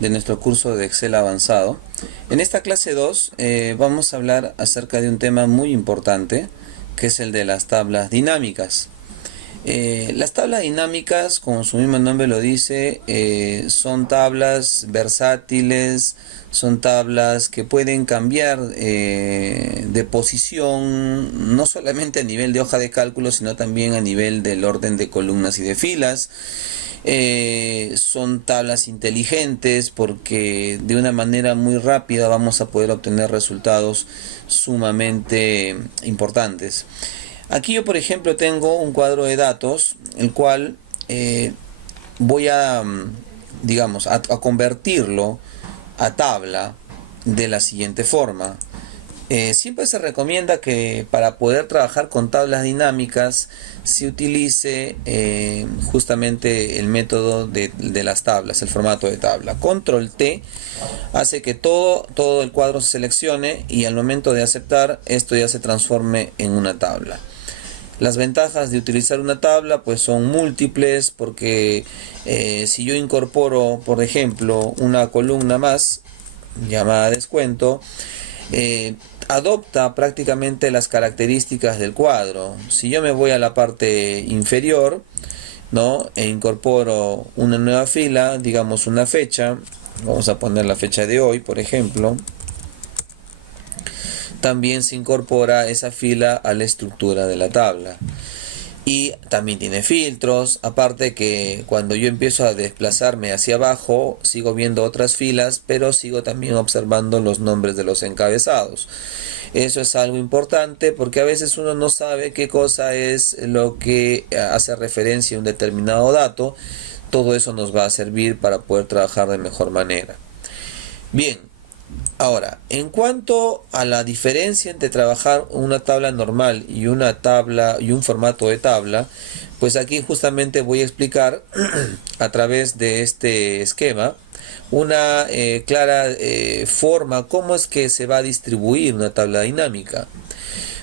De nuestro curso de Excel avanzado. En esta clase 2 vamos a hablar acerca de un tema muy importante, que es el de las tablas dinámicas. Las tablas dinámicas, como su mismo nombre lo dice, son tablas versátiles, son tablas que pueden cambiar de posición, no solamente a nivel de hoja de cálculo, sino también a nivel del orden de columnas y de filas. Son tablas inteligentes porque de una manera muy rápida vamos a poder obtener resultados sumamente importantes. Aquí yo, por ejemplo, tengo un cuadro de datos, el cual voy a, digamos, a convertirlo a tabla de la siguiente forma. Siempre se recomienda que para poder trabajar con tablas dinámicas se utilice justamente el método de las tablas, el formato de tabla. Control T hace que todo el cuadro se seleccione y al momento de aceptar esto ya se transforme en una tabla. Las ventajas de utilizar una tabla pues son múltiples, porque si yo incorporo, por ejemplo, una columna más llamada descuento, adopta prácticamente las características del cuadro. Si yo me voy a la parte inferior, ¿no?, e incorporo una nueva fila, digamos una fecha, vamos a poner la fecha de hoy, por ejemplo, también se incorpora esa fila a la estructura de la tabla. Y también tiene filtros, aparte que cuando yo empiezo a desplazarme hacia abajo, sigo viendo otras filas, pero sigo también observando los nombres de los encabezados. Eso es algo importante porque a veces uno no sabe qué cosa es lo que hace referencia a un determinado dato. Todo eso nos va a servir para poder trabajar de mejor manera. Bien. Ahora, en cuanto a la diferencia entre trabajar una tabla normal y una tabla y un formato de tabla, pues aquí justamente voy a explicar a través de este esquema una clara forma cómo es que se va a distribuir una tabla dinámica.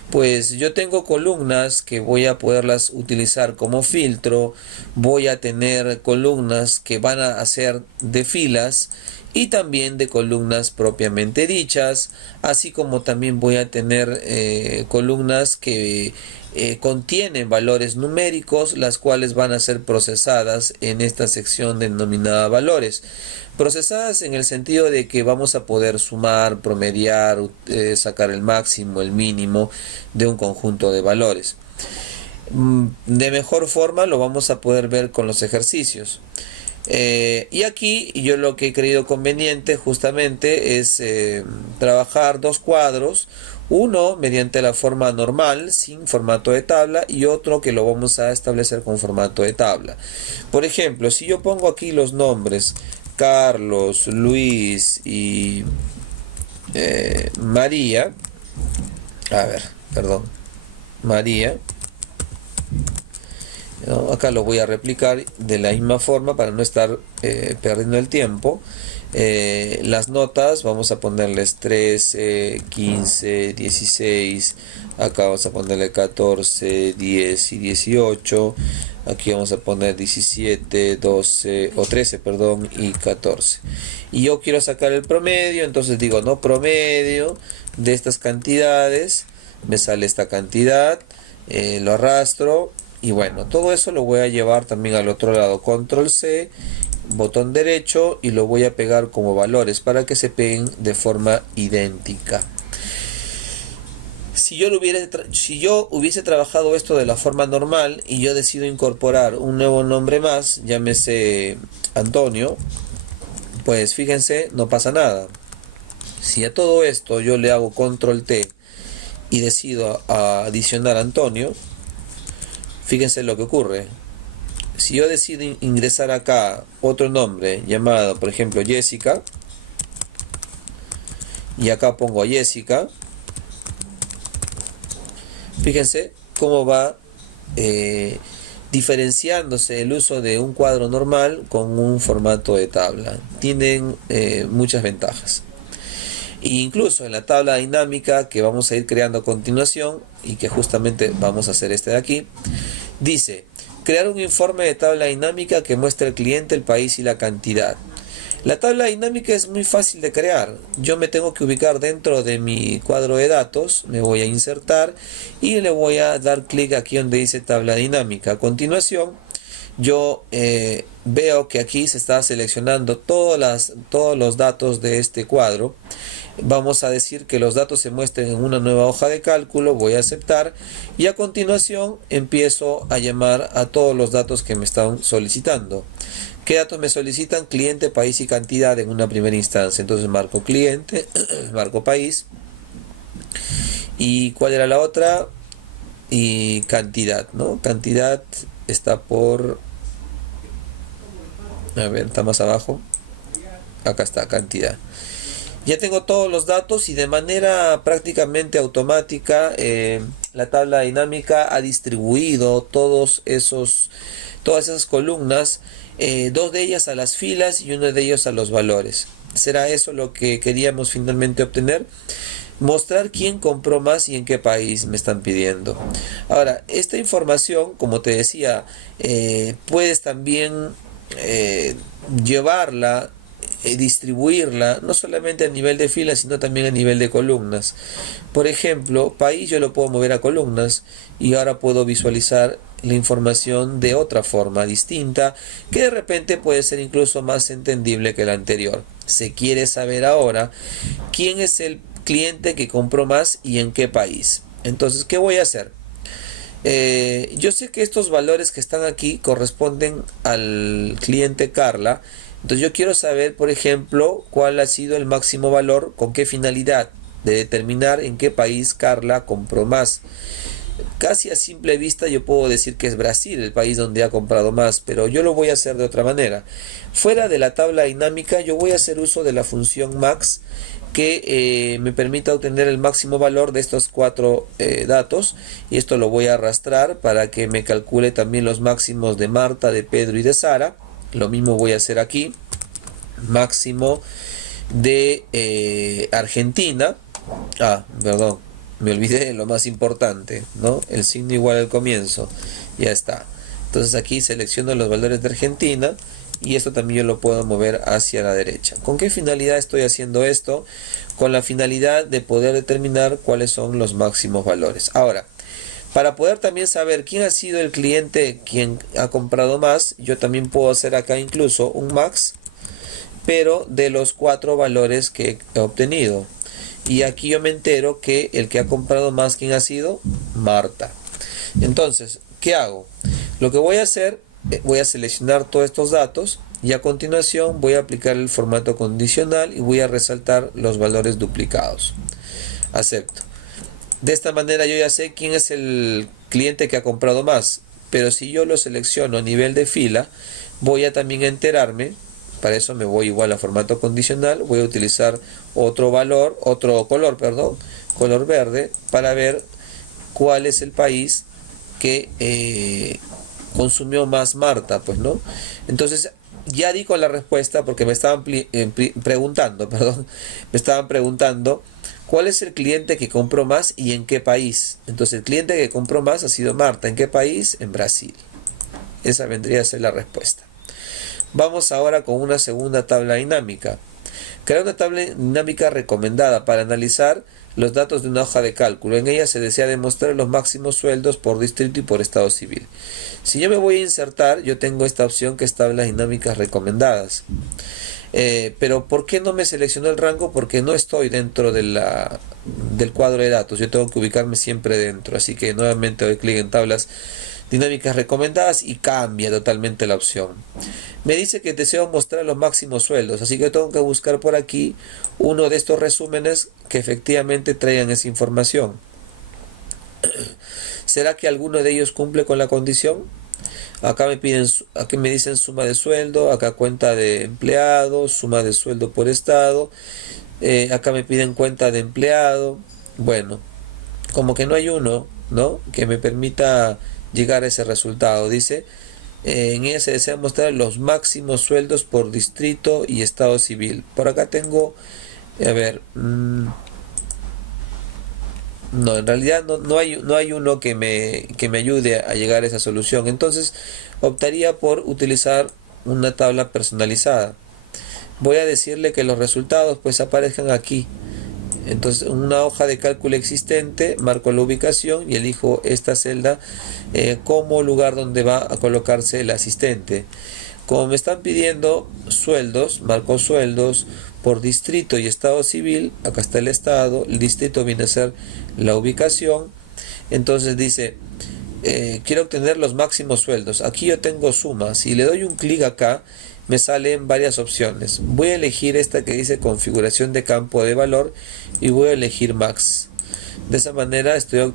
Pues yo tengo columnas que voy a poderlas utilizar como filtro, voy a tener columnas que van a ser de filas y también de columnas propiamente dichas, así como también voy a tener columnas que contienen valores numéricos, las cuales van a ser procesadas en esta sección denominada valores. Procesadas en el sentido de que vamos a poder sumar, promediar, sacar el máximo, el mínimo de un conjunto de valores. De mejor forma lo vamos a poder ver con los ejercicios. Y aquí yo lo que he creído conveniente justamente es trabajar dos cuadros, uno mediante la forma normal sin formato de tabla y otro que lo vamos a establecer con formato de tabla. Por ejemplo, si yo pongo aquí los nombres Carlos, Luis y María, María, ¿no? Acá lo voy a replicar de la misma forma para no estar perdiendo el tiempo. Las notas vamos a ponerles 13, 15, 16, acá vamos a ponerle 14, 10 y 18, aquí vamos a poner 17, 12 o 13, perdón, y 14. Y yo quiero sacar el promedio, entonces digo, no, promedio de estas cantidades, me sale esta cantidad, lo arrastro. Y bueno, todo eso lo voy a llevar también al otro lado, control C, botón derecho, y lo voy a pegar como valores para que se peguen de forma idéntica. Si yo hubiese trabajado esto de la forma normal y yo decido incorporar un nuevo nombre más, llámese Antonio, pues fíjense, no pasa nada. Si a todo esto yo le hago control T y decido adicionar Antonio, fíjense lo que ocurre. Si yo decido ingresar acá otro nombre llamado, por ejemplo, Jessica, y acá pongo a Jessica, fíjense cómo va diferenciándose el uso de un cuadro normal con un formato de tabla. Tienen muchas ventajas. E incluso en la tabla dinámica que vamos a ir creando a continuación, y que justamente vamos a hacer este de aquí, dice: crear un informe de tabla dinámica que muestre al cliente el país y la cantidad. La tabla dinámica es muy fácil de crear. Yo me tengo que ubicar dentro de mi cuadro de datos, me voy a insertar y le voy a dar clic aquí donde dice tabla dinámica. A continuación, yo veo que aquí se está seleccionando todos los datos de este cuadro. Vamos a decir que los datos se muestren en una nueva hoja de cálculo, voy a aceptar y a continuación empiezo a llamar a todos los datos que me están solicitando. ¿Qué datos me solicitan? Cliente, país y cantidad en una primera instancia. Entonces marco cliente, marco país. ¿Y cuál era la otra? Y cantidad, ¿no? Cantidad está por... A ver, está más abajo. Acá está, cantidad. Ya tengo todos los datos y de manera prácticamente automática la tabla dinámica ha distribuido todas esas columnas, dos de ellas a las filas y uno de ellos a los valores. ¿Será eso lo que queríamos finalmente obtener? Mostrar quién compró más y en qué país me están pidiendo. Ahora, esta información, como te decía, puedes también llevarla, distribuirla, no solamente a nivel de filas, sino también a nivel de columnas. Por ejemplo, país yo lo puedo mover a columnas y ahora puedo visualizar la información de otra forma distinta, que de repente puede ser incluso más entendible que la anterior. Se quiere saber ahora quién es el cliente que compró más y en qué país. Entonces, ¿qué voy a hacer? Yo sé que estos valores que están aquí corresponden al cliente Carla. Entonces yo quiero saber, por ejemplo, cuál ha sido el máximo valor, con qué finalidad de determinar en qué país Carla compró más. Casi a simple vista yo puedo decir que es Brasil el país donde ha comprado más, pero yo lo voy a hacer de otra manera. Fuera de la tabla dinámica yo voy a hacer uso de la función max que me permita obtener el máximo valor de estos cuatro datos, y esto lo voy a arrastrar para que me calcule también los máximos de Marta, de Pedro y de Sara. Lo mismo voy a hacer aquí, máximo de Argentina. Perdón, me olvidé de lo más importante, ¿no? El signo igual al comienzo, ya está. Entonces aquí selecciono los valores de Argentina y esto también yo lo puedo mover hacia la derecha. ¿Con qué finalidad estoy haciendo esto? Con la finalidad de poder determinar cuáles son los máximos valores. Ahora, para poder también saber quién ha sido el cliente quien ha comprado más, yo también puedo hacer acá incluso un max, pero de los cuatro valores que he obtenido. Y aquí yo me entero que el que ha comprado más, ¿quién ha sido? Marta. Entonces, ¿qué hago? Lo que voy a hacer, voy a seleccionar todos estos datos y a continuación voy a aplicar el formato condicional y voy a resaltar los valores duplicados. Acepto. De esta manera yo ya sé quién es el cliente que ha comprado más, pero si yo lo selecciono a nivel de fila, voy a también enterarme. Para eso me voy igual a formato condicional, voy a utilizar otro color, color verde, para ver cuál es el país que consumió más Marta, pues, ¿no? Entonces ya di con la respuesta porque me estaban preguntando ¿cuál es el cliente que compró más y en qué país? Entonces el cliente que compró más ha sido Marta. ¿En qué país? En Brasil. Esa vendría a ser la respuesta. Vamos ahora con una segunda tabla dinámica. Crear una tabla dinámica recomendada para analizar los datos de una hoja de cálculo. En ella se desea demostrar los máximos sueldos por distrito y por estado civil. Si yo me voy a insertar, yo tengo esta opción que es tablas dinámicas recomendadas. Pero ¿por qué no me seleccionó el rango? Porque no estoy dentro del cuadro de datos. Yo tengo que ubicarme siempre dentro. Así que nuevamente doy clic en tablas dinámicas recomendadas y cambia totalmente la opción. Me dice que deseo mostrar los máximos sueldos, así que tengo que buscar por aquí uno de estos resúmenes que efectivamente traigan esa información. ¿Será que alguno de ellos cumple con la condición? Acá me dicen suma de sueldo, acá cuenta de empleado, suma de sueldo por estado, acá me piden cuenta de empleado. Bueno, como que no hay uno, ¿no?, que me permita llegar a ese resultado. Dice, en ella se desea mostrar los máximos sueldos por distrito y estado civil. Por acá tengo, a ver, no, en realidad no hay uno que me ayude a llegar a esa solución. Entonces optaría por utilizar una tabla personalizada. voy a decirle que los resultados pues aparezcan aquí. Entonces, en una hoja de cálculo existente, marco la ubicación y elijo esta celda como lugar donde va a colocarse el asistente. Como me están pidiendo sueldos, marco sueldos por distrito y estado civil. Acá está el estado, el distrito viene a ser la ubicación. Entonces dice, quiero obtener los máximos sueldos. Aquí yo tengo suma. Si le doy un clic acá, me salen varias opciones. Voy a elegir esta que dice configuración de campo de valor y voy a elegir max. De esa manera estoy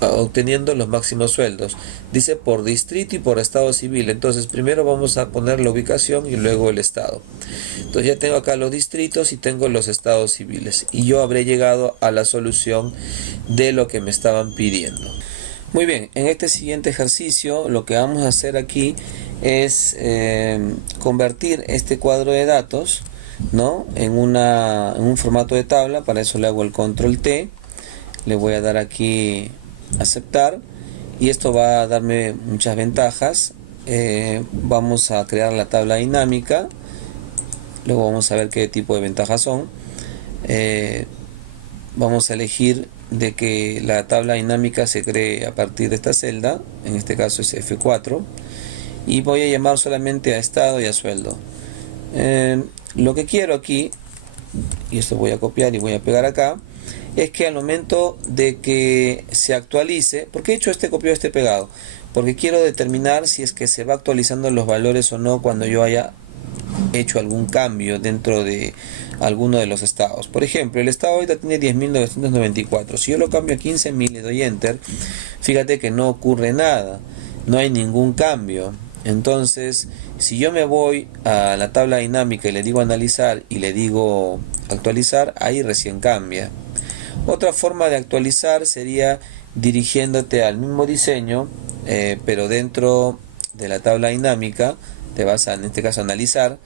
obteniendo los máximos sueldos. Dice por distrito y por estado civil. Entonces primero vamos a poner la ubicación y luego el estado. Entonces ya tengo acá los distritos y tengo los estados civiles. Y yo habré llegado a la solución de lo que me estaban pidiendo. Muy bien, en este siguiente ejercicio lo que vamos a hacer aquí es convertir este cuadro de datos, ¿no?, en un formato de tabla. Para eso le hago el control T, le voy a dar aquí aceptar y esto va a darme muchas ventajas. Vamos a crear la tabla dinámica, luego vamos a ver qué tipo de ventajas son. Vamos a elegir de que la tabla dinámica se cree a partir de esta celda, en este caso es F4, y voy a llamar solamente a estado y a sueldo. Lo que quiero aquí, y esto voy a copiar y voy a pegar acá, es que al momento de que se actualice, ¿por qué he hecho este copiado, este pegado? Porque quiero determinar si es que se va actualizando los valores o no cuando yo haya hecho algún cambio dentro de alguno de los estados. Por ejemplo, el estado ahorita tiene 10.994. Si yo lo cambio a 15.000 y le doy enter, fíjate que no ocurre nada, no hay ningún cambio. Entonces, si yo me voy a la tabla dinámica y le digo analizar y le digo actualizar, ahí recién cambia. Otra forma de actualizar sería dirigiéndote al mismo diseño, pero dentro de la tabla dinámica te vas a, en este caso, analizar,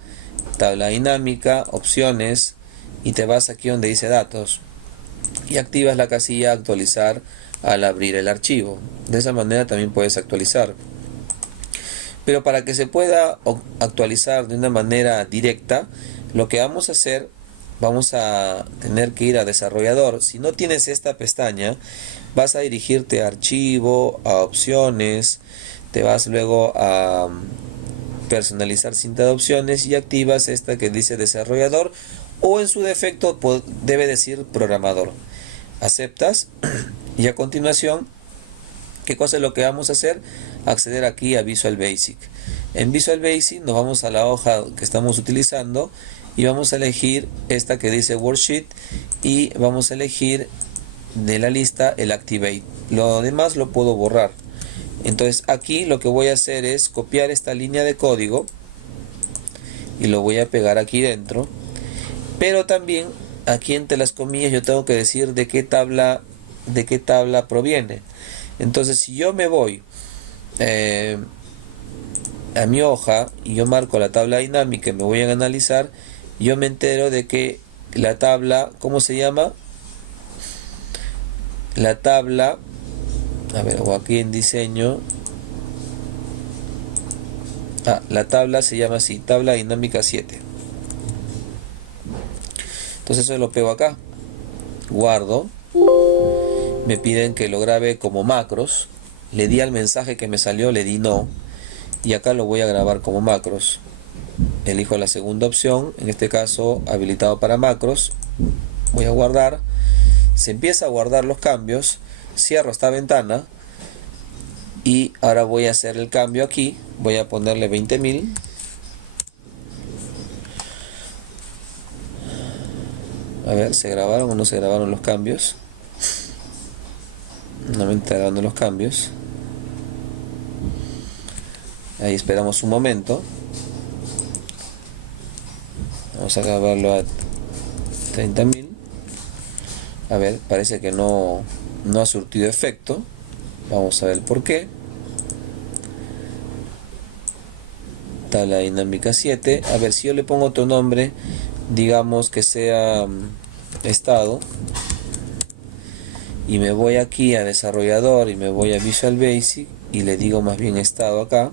tabla dinámica, opciones, y te vas aquí donde dice datos y activas la casilla actualizar al abrir el archivo. De esa manera también puedes actualizar. Pero para que se pueda actualizar de una manera directa, lo que vamos a hacer, vamos a tener que ir a desarrollador. Si no tienes esta pestaña, vas a dirigirte a archivo, a opciones, te vas luego a personalizar cinta de opciones y activas esta que dice desarrollador, o en su defecto debe decir programador. Aceptas y a continuación, ¿qué cosa es lo que vamos a hacer? Acceder aquí a Visual Basic. En Visual Basic nos vamos a la hoja que estamos utilizando y vamos a elegir esta que dice Worksheet y vamos a elegir de la lista el Activate. Lo demás lo puedo borrar. Entonces aquí lo que voy a hacer es copiar esta línea de código y lo voy a pegar aquí dentro, pero también aquí entre las comillas yo tengo que decir de qué tabla proviene. Entonces si yo me voy a mi hoja y yo marco la tabla dinámica y me voy a analizar, yo me entero de que la tabla, ¿cómo se llama? La tabla, a ver, o aquí en diseño, la tabla se llama así, tabla dinámica 7. Entonces eso lo pego acá, guardo, me piden que lo grabe como macros, le di al mensaje que me salió, le di no, y acá lo voy a grabar como macros. Elijo la segunda opción, en este caso habilitado para macros, voy a guardar, se empieza a guardar los cambios, cierro esta ventana y ahora voy a hacer el cambio aquí, voy a ponerle 20.000. A ver, ¿se grabaron o no se grabaron los cambios? No me está grabando los cambios. Ahí esperamos un momento. Vamos a grabarlo a 30.000. A ver, parece que no ha surtido efecto. Vamos a ver por qué. Tabla dinámica 7. A ver, si yo le pongo otro nombre, digamos que sea estado, y me voy aquí a desarrollador y me voy a Visual Basic y le digo más bien estado acá.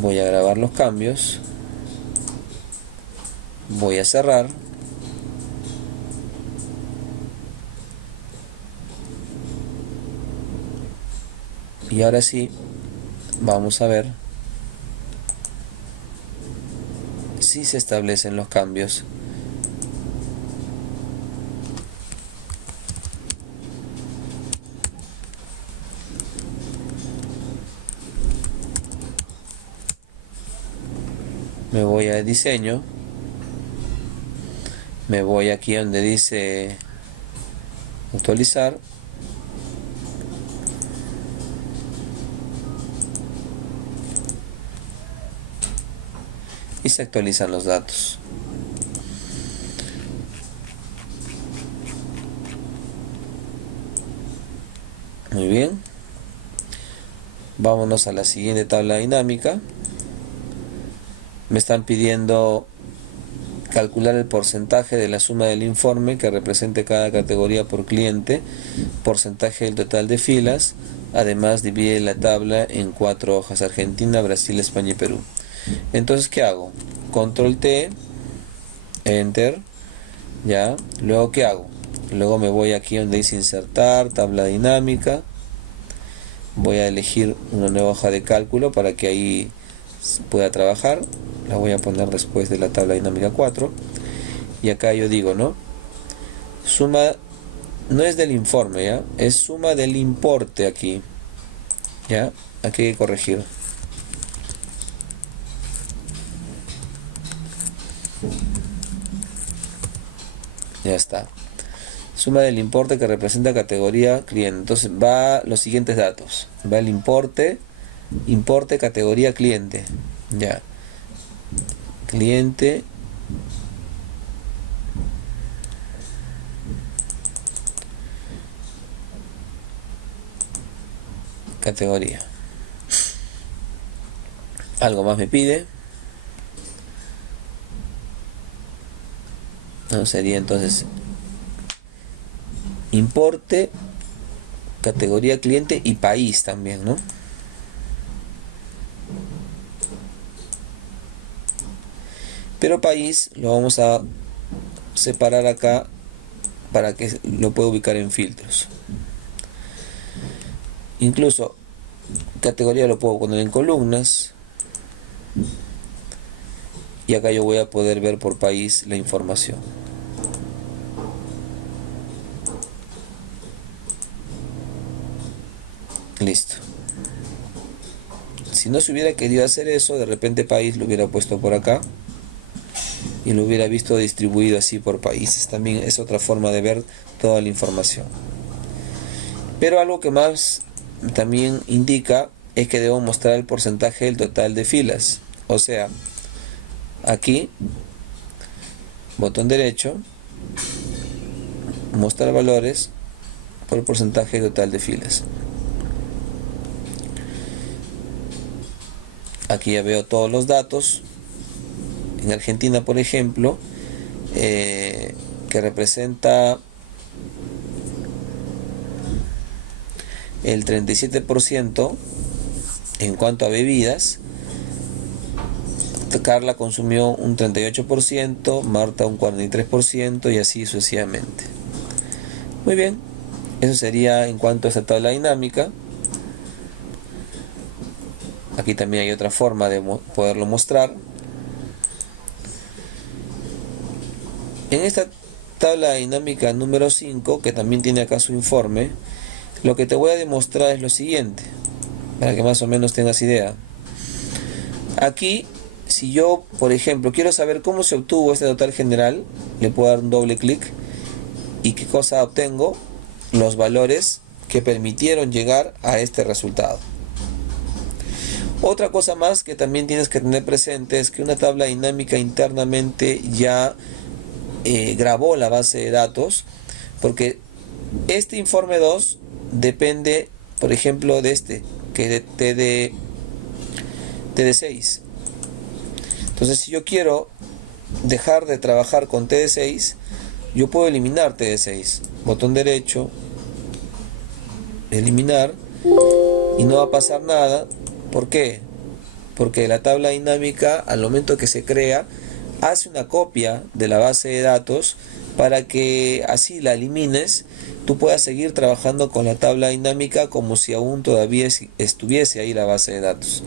Voy a grabar los cambios. Voy a cerrar. Y ahora sí, vamos a ver si se establecen los cambios. Me voy a diseño. Me voy aquí donde dice actualizar. Y se actualizan los datos. Muy bien. Vámonos a la siguiente tabla dinámica. Me están pidiendo calcular el porcentaje de la suma del informe que represente cada categoría por cliente, porcentaje del total de filas. Además divide la tabla en 4 hojas: Argentina, Brasil, España y Perú. Entonces, ¿qué hago? Control T, Enter, ya. Luego, ¿qué hago? Luego me voy aquí donde dice insertar, tabla dinámica. Voy a elegir una nueva hoja de cálculo para que ahí pueda trabajar. La voy a poner después de la tabla dinámica 4. Y acá yo digo, ¿no? Suma, no es del informe, ¿ya? Es suma del importe aquí. ¿Ya? Aquí hay que corregir. Ya está. Suma del importe que representa categoría cliente. Entonces va los siguientes datos. Va el importe, categoría cliente. Ya. Cliente. Categoría. Algo más me pide. No, sería entonces importe, categoría cliente y país también, ¿no? Pero país lo vamos a separar acá para que lo pueda ubicar en filtros. Incluso categoría lo puedo poner en columnas. Y acá yo voy a poder ver por país la información. Listo. Si no se hubiera querido hacer eso, de repente país lo hubiera puesto por acá y lo hubiera visto distribuido así por países. También es otra forma de ver toda la información. Pero algo que más también indica es que debo mostrar el porcentaje del total de filas. O sea, aquí, botón derecho, mostrar valores por el porcentaje total de filas. Aquí ya veo todos los datos. En Argentina, por ejemplo, que representa el 37% en cuanto a bebidas. Carla consumió un 38%, Marta un 43% y así sucesivamente. Muy bien, eso sería en cuanto a esta tabla dinámica. Aquí también hay otra forma de poderlo mostrar. En esta tabla dinámica número 5, que también tiene acá su informe, lo que te voy a demostrar es lo siguiente, para que más o menos tengas idea. Aquí, si yo, por ejemplo, quiero saber cómo se obtuvo este total general, le puedo dar un doble clic y qué cosa obtengo, los valores que permitieron llegar a este resultado. Otra cosa más que también tienes que tener presente es que una tabla dinámica internamente ya grabó la base de datos, porque este informe 2 depende, por ejemplo, de este, que es de TD6. Entonces, si yo quiero dejar de trabajar con TD6, yo puedo eliminar TD6. Botón derecho, eliminar, y no va a pasar nada. ¿Por qué? porque la tabla dinámica, al momento que se crea, hace una copia de la base de datos para que así la elimines, tú puedas seguir trabajando con la tabla dinámica como si aún todavía estuviese ahí la base de datos.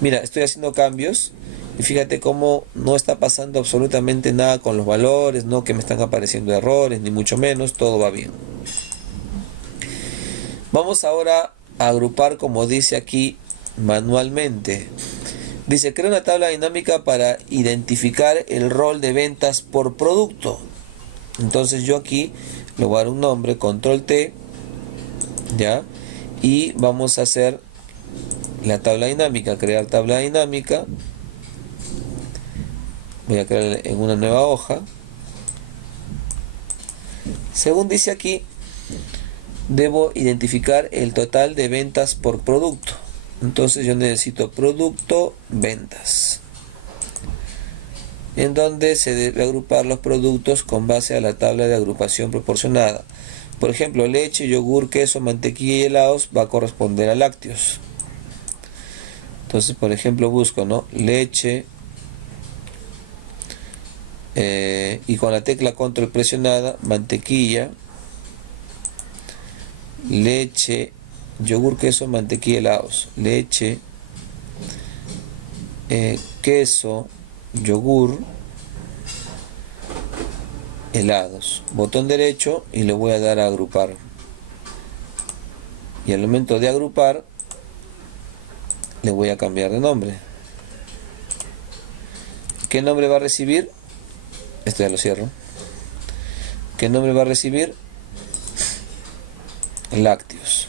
Mira, estoy haciendo cambios y fíjate cómo no está pasando absolutamente nada con los valores, no que me están apareciendo errores, ni mucho menos, todo va bien. Vamos ahora a agrupar, como dice aquí, manualmente. Dice, crea una tabla dinámica para identificar el rol de ventas por producto. Entonces yo aquí le voy a dar un nombre, control T, ¿ya? Y vamos a hacer la tabla dinámica, crear tabla dinámica. Voy a crear en una nueva hoja. Según dice aquí, debo identificar el total de ventas por producto. Entonces yo necesito producto ventas, en donde se debe agrupar los productos con base a la tabla de agrupación proporcionada. Por ejemplo, leche, yogur, queso, mantequilla y helados va a corresponder a lácteos. Entonces, por ejemplo, busco, ¿no?, leche, y con la tecla control presionada, mantequilla, leche, yogur, queso, mantequilla, helados, leche, queso, yogur, helados. Botón derecho y le voy a dar a agrupar. Y al momento de agrupar, le voy a cambiar de nombre. ¿Qué nombre va a recibir? Esto ya lo cierro. ¿Qué nombre va a recibir? Lácteos.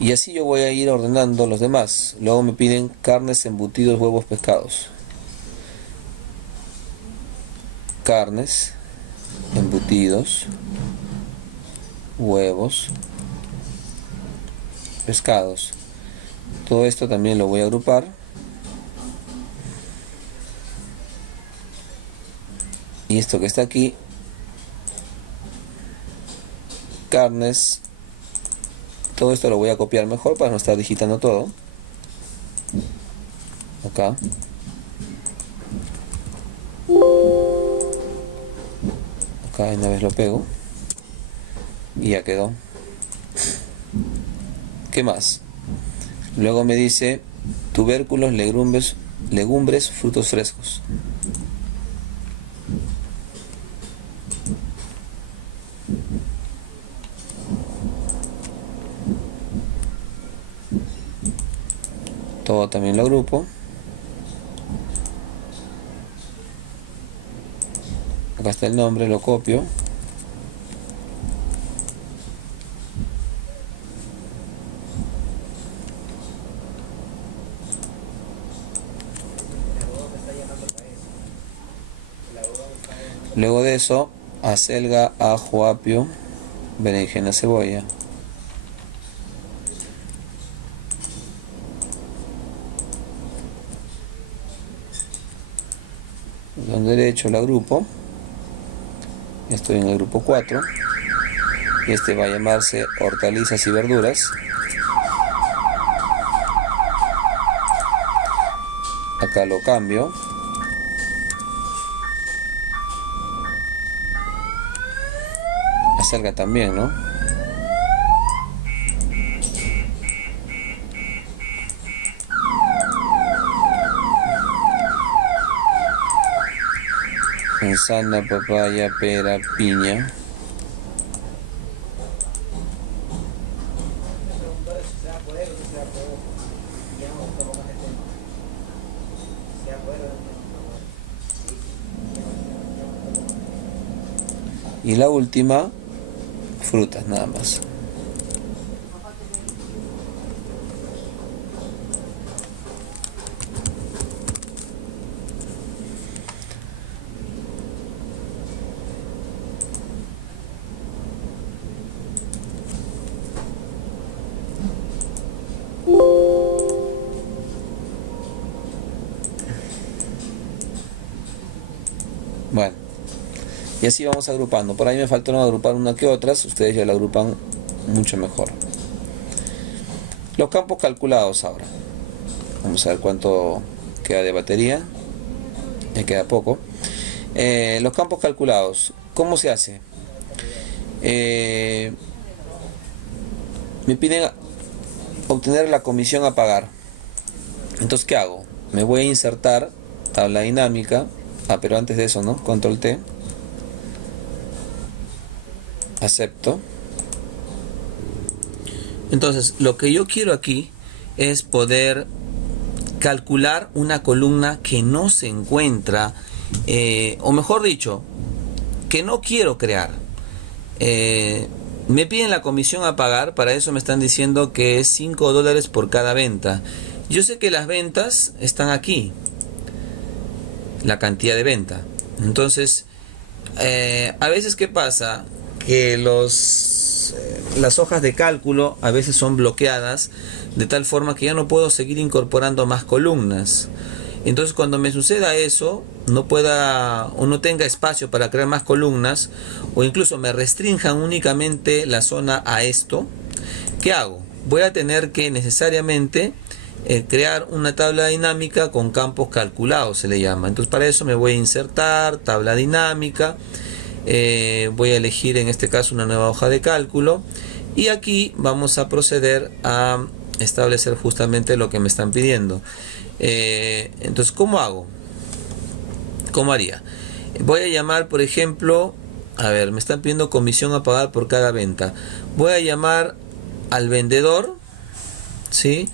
Y así yo voy a ir ordenando los demás. Luego me piden carnes, embutidos, huevos, pescados. Carnes, embutidos, huevos, pescados. Todo esto también lo voy a agrupar. Y esto que está aquí, carnes, todo esto lo voy a copiar mejor para no estar digitando todo. Acá. Acá una vez lo pego. Y ya quedó. ¿Qué más? Luego me dice tubérculos, legumbres, frutos frescos. Todo también lo agrupo. Acá está el nombre, lo copio. Luego de eso, acelga, ajo, apio, berenjena, cebolla. Botón derecho lo agrupo. Estoy en el grupo 4. Y este va a llamarse hortalizas y verduras. Acá lo cambio. Acelga también, ¿no? Manzana, papaya, pera, piña. Y la última, frutas nada más. Bueno, y así vamos agrupando. Por ahí me faltaron agrupar una que otras, ustedes ya la agrupan mucho mejor. Los campos calculados ahora. Vamos a ver cuánto queda de batería. Me queda poco. Los campos calculados. ¿Cómo se hace? Me piden obtener la comisión a pagar. Entonces, ¿qué hago? Me voy a insertar tabla dinámica. Pero antes de eso, ¿no? Control T. Acepto. Entonces, lo que yo quiero aquí es poder calcular una columna que no se encuentra, o mejor dicho, que no quiero crear. Me piden la comisión a pagar, para eso me están diciendo que es $5 por cada venta. Yo sé que las ventas están aquí, la cantidad de venta. Entonces, a veces, ¿qué pasa? Que las hojas de cálculo a veces son bloqueadas de tal forma que ya no puedo seguir incorporando más columnas. Entonces, cuando me suceda eso, no pueda o no tenga espacio para crear más columnas, o incluso me restrinjan únicamente la zona a esto, ¿qué hago? Voy a tener que necesariamente crear una tabla dinámica con campos calculados, se le llama. Entonces, para eso me voy a insertar tabla dinámica. Voy a elegir en este caso una nueva hoja de cálculo, y aquí vamos a proceder a establecer justamente lo que me están pidiendo. Entonces, ¿cómo hago? ¿Cómo haría? Voy a llamar, por ejemplo, a ver, me están pidiendo comisión a pagar por cada venta. Voy a llamar al vendedor, ¿sí?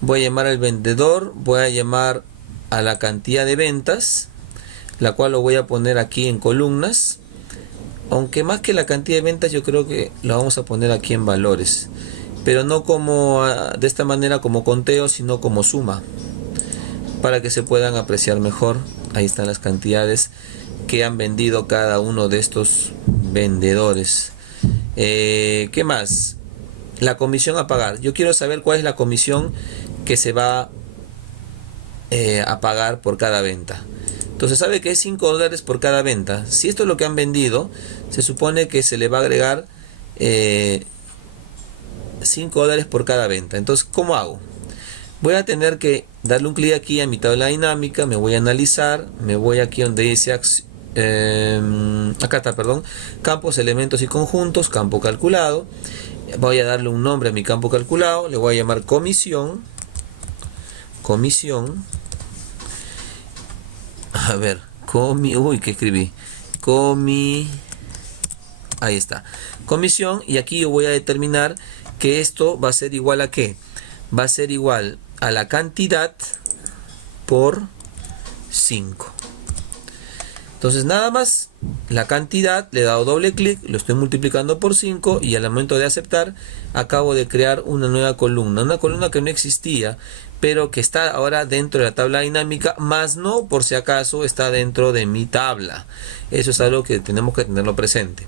Voy a llamar al vendedor, voy a llamar a la cantidad de ventas, la cual lo voy a poner aquí en columnas. Aunque más que la cantidad de ventas, yo creo que lo vamos a poner aquí en valores, pero no como de esta manera como conteo, sino como suma, para que se puedan apreciar mejor. Ahí están las cantidades que han vendido cada uno de estos vendedores. ¿Qué más? La comisión a pagar. Yo quiero saber cuál es la comisión que se va a pagar por cada venta. Entonces sabe que es $5 por cada venta. Si esto es lo que han vendido, se supone que se le va a agregar $5 por cada venta. Entonces, ¿cómo hago? Voy a tener que darle un clic aquí a mi tabla dinámica, me voy a analizar, me voy aquí donde dice acá está, perdón, campos, elementos y conjuntos, campo calculado. Voy a darle un nombre a mi campo calculado, le voy a llamar comisión. A ver, ¿qué escribí? Ahí está. Comisión, y aquí yo voy a determinar que esto va a ser igual a ¿qué? Va a ser igual a la cantidad por 5. Entonces, nada más, la cantidad, le he dado doble clic, lo estoy multiplicando por 5, y al momento de aceptar, acabo de crear una nueva columna. Una columna que no existía, pero que está ahora dentro de la tabla dinámica, más no por si acaso está dentro de mi tabla. Eso es algo que tenemos que tenerlo presente.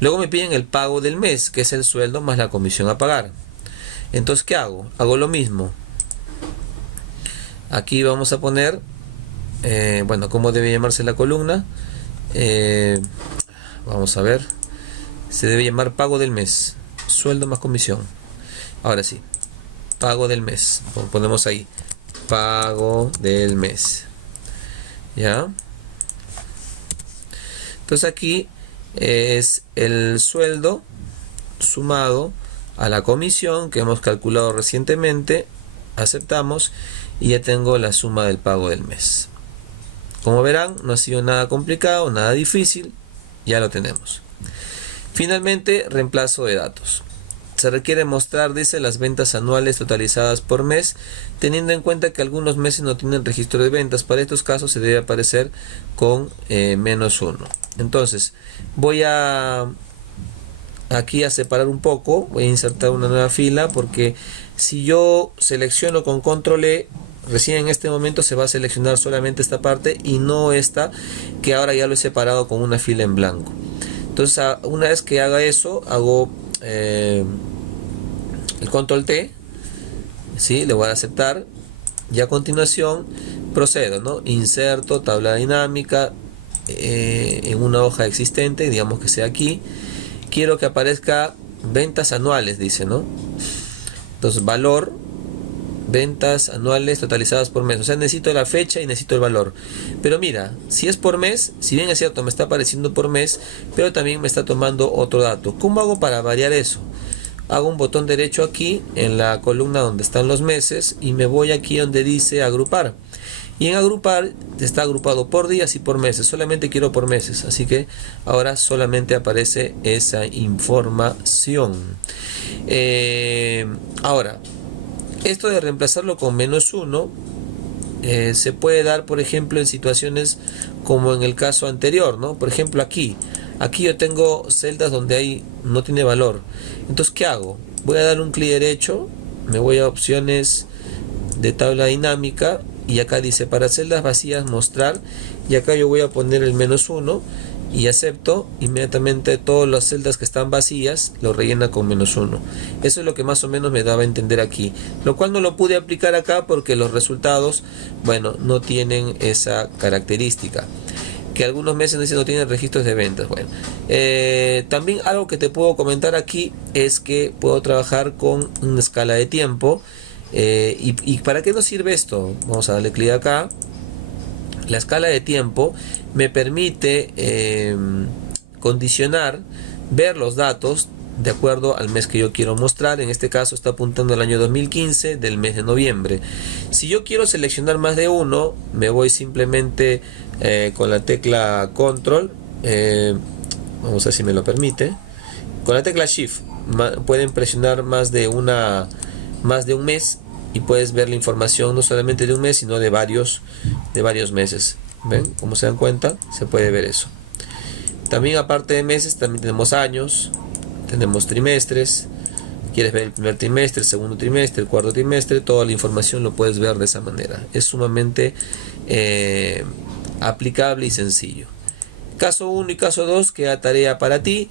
Luego me piden el pago del mes, que es el sueldo más la comisión a pagar. Entonces, ¿qué hago? Hago lo mismo. Aquí vamos a poner, bueno, ¿cómo debe llamarse la columna? Vamos a ver. Se debe llamar pago del mes, sueldo más comisión. Ahora sí, pago del mes. Ponemos ahí, pago del mes. ¿Ya? Entonces aquí es el sueldo sumado a la comisión que hemos calculado recientemente. Aceptamos y ya tengo la suma del pago del mes. Como verán, no ha sido nada complicado, nada difícil, ya lo tenemos. Finalmente, reemplazo de datos. Se requiere mostrar, dice, las ventas anuales totalizadas por mes, teniendo en cuenta que algunos meses no tienen registro de ventas. Para estos casos se debe aparecer con -1. Entonces, voy aquí a separar un poco, voy a insertar una nueva fila, porque si yo selecciono con control E, recién en este momento se va a seleccionar solamente esta parte y no esta, que ahora ya lo he separado con una fila en blanco. Entonces, una vez que haga eso, hago el control T, ¿sí? Le voy a aceptar, y a continuación procedo, ¿no? Inserto tabla dinámica en una hoja existente, digamos que sea aquí. Quiero que aparezca ventas anuales, dice, ¿no? Entonces, valor, ventas anuales totalizadas por mes. O sea, necesito la fecha y necesito el valor. Pero mira, si es por mes, si bien es cierto, me está apareciendo por mes, pero también me está tomando otro dato. ¿Cómo hago para variar eso? Hago un botón derecho aquí en la columna donde están los meses y me voy aquí donde dice agrupar. Y en agrupar está agrupado por días y por meses. Solamente quiero por meses, así que ahora solamente aparece esa información. Ahora, esto de reemplazarlo con -1 se puede dar, por ejemplo, en situaciones como en el caso anterior, ¿no? Por ejemplo, aquí yo tengo celdas donde no tiene valor. Entonces, ¿qué hago? Voy a dar un clic derecho, me voy a opciones de tabla dinámica y acá dice para celdas vacías mostrar, y acá yo voy a poner el -1 y acepto. Inmediatamente todas las celdas que están vacías lo rellena con -1. Eso es lo que más o menos me daba a entender aquí, lo cual no lo pude aplicar acá porque los resultados, bueno, no tienen esa característica. Que algunos meses no tienen registros de ventas. Bueno, también algo que te puedo comentar aquí es que puedo trabajar con una escala de tiempo. ¿Y para qué nos sirve esto? Vamos a darle clic acá. La escala de tiempo me permite condicionar, ver los datos de acuerdo al mes que yo quiero mostrar. En este caso está apuntando al año 2015 del mes de noviembre. Si yo quiero seleccionar más de uno, me voy simplemente con la tecla control, vamos a ver si me lo permite, con la tecla shift pueden presionar más de un mes y puedes ver la información no solamente de un mes, sino de varios meses. ¿Ven? Como se dan cuenta, se puede ver eso. También, aparte de meses, también tenemos años, tenemos trimestres. Quieres ver el primer trimestre, el segundo trimestre, el cuarto trimestre, toda la información lo puedes ver de esa manera. Es sumamente aplicable y sencillo. Caso 1 y caso 2 queda tarea para ti.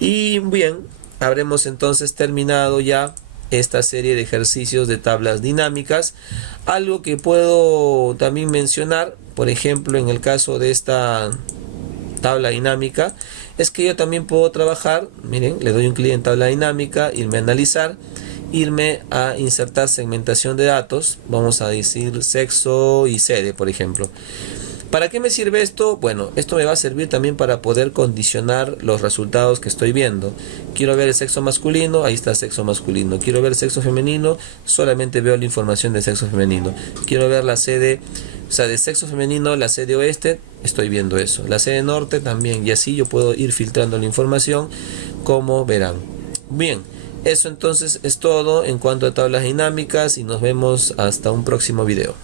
Y bien, habremos entonces terminado ya esta serie de ejercicios de tablas dinámicas. Algo que puedo también mencionar, por ejemplo, en el caso de esta tabla dinámica, es que yo también puedo trabajar, miren, le doy un clic en tabla dinámica, irme a analizar, irme a insertar segmentación de datos, vamos a decir sexo y sede, por ejemplo. ¿Para qué me sirve esto? Bueno, esto me va a servir también para poder condicionar los resultados que estoy viendo. Quiero ver el sexo masculino, ahí está sexo masculino. Quiero ver sexo femenino, solamente veo la información de sexo femenino. Quiero ver la sede, o sea, de sexo femenino, la sede oeste, estoy viendo eso. La sede norte también, y así yo puedo ir filtrando la información, como verán. Bien, eso entonces es todo en cuanto a tablas dinámicas y nos vemos hasta un próximo video.